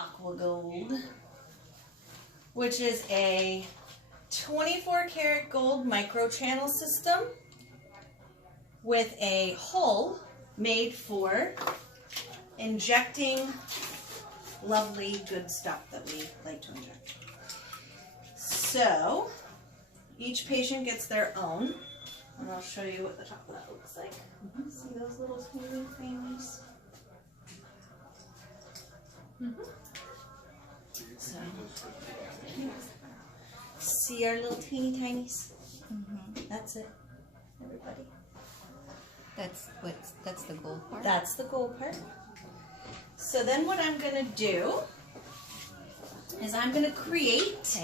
Aquagold, which is a 24 karat gold microchannel system with a hole made for injecting lovely good stuff that we like to inject. So each patient gets their own, and I'll show you what the top of that looks like. See those little smoothing things? So, see our little teeny tinies? That's it, everybody. That's the gold part? That's the gold part. So then what I'm going to do is I'm going to create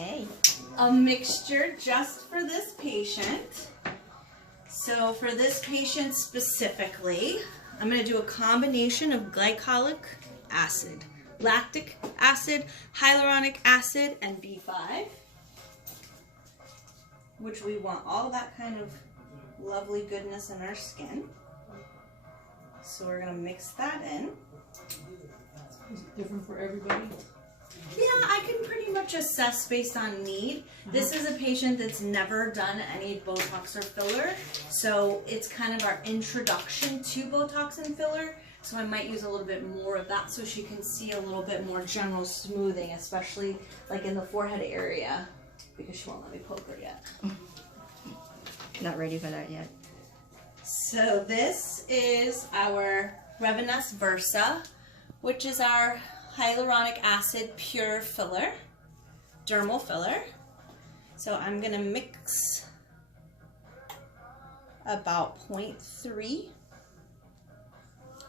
a mixture just for this patient. So for this patient specifically, I'm going to do a combination of glycolic acid, lactic acid, hyaluronic acid, and B5, which we want all that kind of lovely goodness in our skin. So we're going to mix that in. Is it different for everybody? Yeah, I can pretty much assess based on need. This is a patient that's never done any Botox or filler, so it's kind of our introduction to Botox and filler. So I might use a little bit more of that so she can see a little bit more general smoothing, especially like in the forehead area, because she won't let me poke her yet. Not ready for that yet. So this is our Reviness Versa, which is our hyaluronic acid pure filler, dermal filler. So I'm gonna mix about 0.3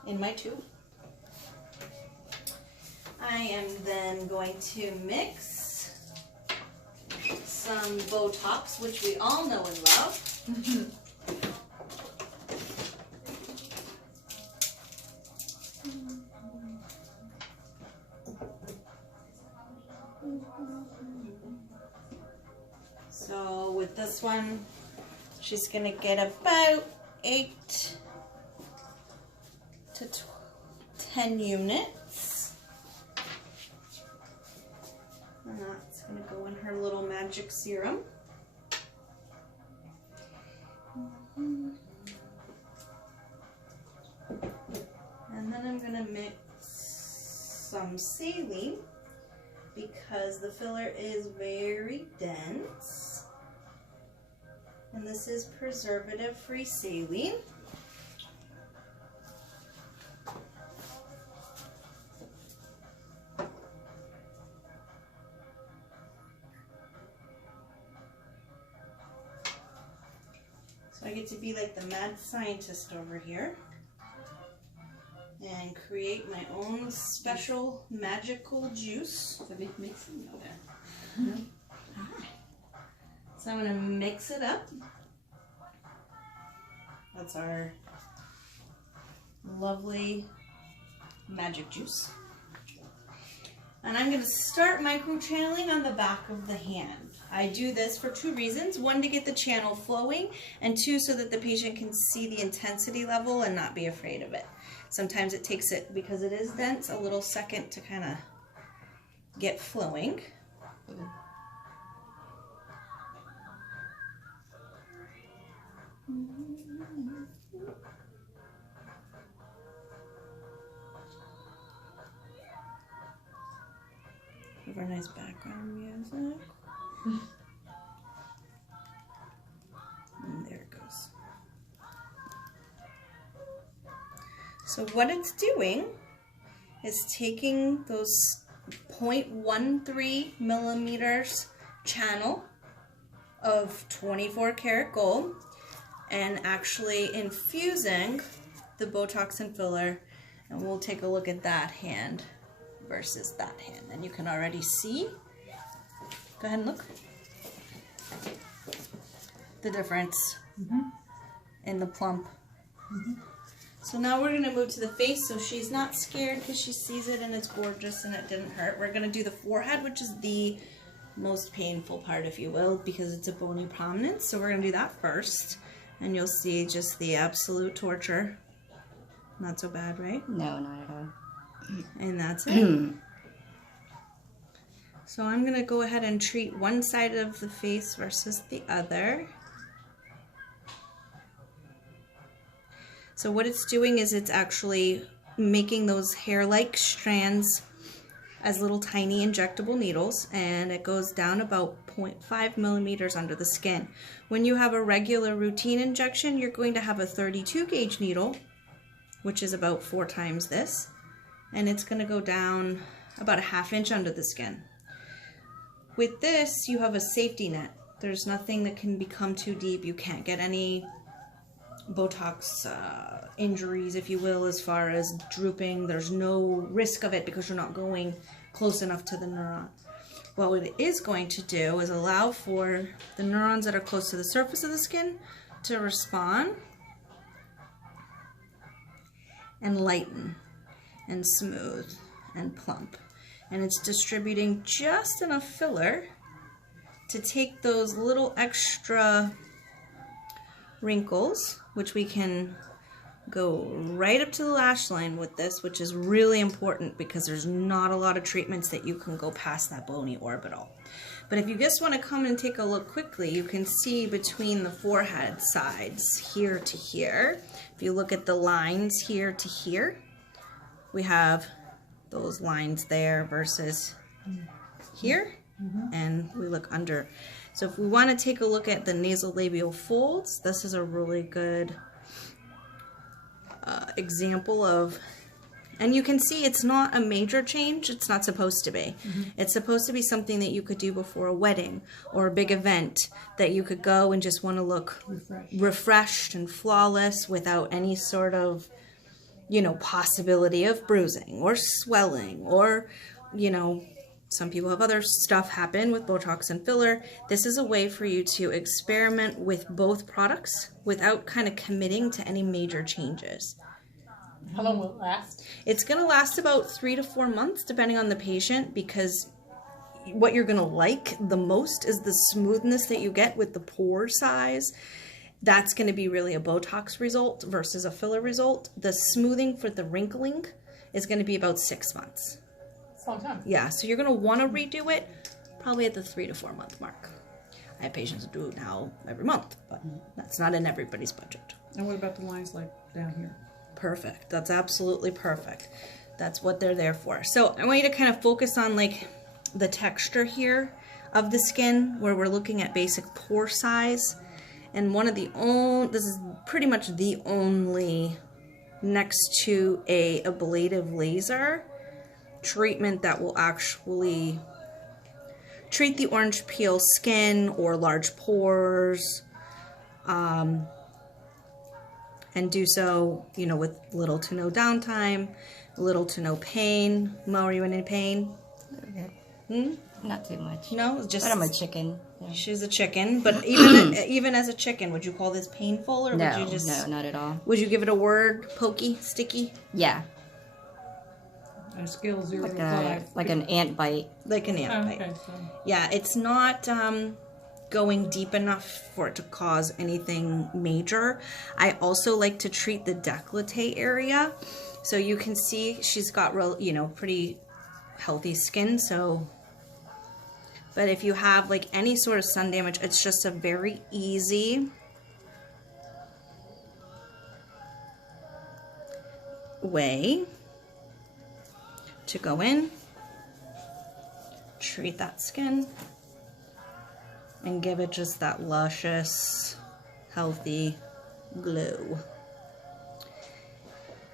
in my tube. I am then going to mix some Botox, which we all know and love. So with this one, she's gonna get about 8 to 10 units. And that's gonna go in her little magic serum. And then I'm gonna mix some saline because the filler is very dense. And this is preservative-free saline. So I get to be like the mad scientist over here and create my own special magical juice. So they mix it over there. So I'm going to mix it up. That's our lovely magic juice. And I'm going to start microchanneling on the back of the hand. I do this for 2 reasons. 1, to get the channel flowing, and 2, so that the patient can see the intensity level and not be afraid of it. Sometimes it takes it, because it is dense, a little second to kind of get flowing. Have our nice background music. And there it goes. So what it's doing is taking those 0.13 millimeters channel of 24 karat gold and actually infusing the Botox and filler, and we'll take a look at that hand versus that hand, and you can already see, go ahead and look, the difference in the plump. So now we're going to move to the face, so she's not scared because she sees it and it's gorgeous and it didn't hurt. We're going to do the forehead, which is the most painful part, if you will, because it's a bony prominence. So we're going to do that first, and you'll see just the absolute torture. Not so bad, right? No, not at all. And that's it. So I'm going to go ahead and treat one side of the face versus the other. So what it's doing is it's actually making those hair-like strands as little tiny injectable needles, and it goes down about 0.5 millimeters under the skin. When you have a regular routine injection, you're going to have a 32 gauge needle, which is about 4 times this, and it's going to go down about a ½ inch under the skin. With this, you have a safety net. There's nothing that can become too deep. You can't get any Botox injuries, if you will, as far as drooping. There's no risk of it because you're not going close enough to the neuron. What it is going to do is allow for the neurons that are close to the surface of the skin to respond and lighten and smooth and plump. And it's distributing just enough filler to take those little extra wrinkles, which we can go right up to the lash line with this, which is really important because there's not a lot of treatments that you can go past that bony orbital. But if you just want to come and take a look quickly, you can see between the forehead sides here to here, if you look at the lines here to here, we have those lines there versus here, and we look under. So if we want to take a look at the nasolabial folds, this is a really good example of, and you can see it's not a major change. It's not supposed to be. It's supposed to be something that you could do before a wedding or a big event, that you could go and just want to look refreshed and flawless without any sort of, you know, possibility of bruising or swelling, or, you know, some people have other stuff happen with Botox and filler. This is a way for you to experiment with both products without kind of committing to any major changes. How long will it last? It's going to last about 3 to 4 months depending on the patient, because what you're going to like the most is the smoothness that you get with the pore size. That's going to be really a Botox result versus a filler result. The smoothing for the wrinkling is going to be about 6 months. It's a long time. Yeah, so you're going to want to redo it probably at the 3 to 4 month mark. I have patients who do it now every month, but that's not in everybody's budget. And what about the lines like down here? Perfect. That's absolutely perfect. That's what they're there for. So I want you to kind of focus on like the texture here of the skin, where we're looking at basic pore size. And one of the only, this is pretty much the only, next to a ablative laser treatment that will actually treat the orange peel skin or large pores, and do so, you know, with little to no downtime, little to no pain. Mo, are you in any pain? Not too much. No, just. But I'm a chicken. Yeah. She's a chicken, but even as a chicken, would you call this painful, or No, would you just? no, not at all. Would you give it a word? Pokey, sticky, Yeah, On a scale of 0 like to 5. like an ant bite. like an Oh, ant bite. okay, so Yeah, it's not going deep enough for it to cause anything major. I also like to treat the décolleté area, so you can see she's got real, you know, pretty healthy skin. So, but if you have like any sort of sun damage, it's just a very easy way to go in, treat that skin, and give it just that luscious, healthy glow.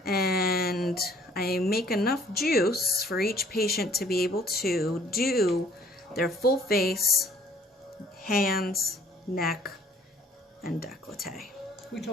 And I make enough juice for each patient to be able to do their full face, hands, neck, and décolleté. we told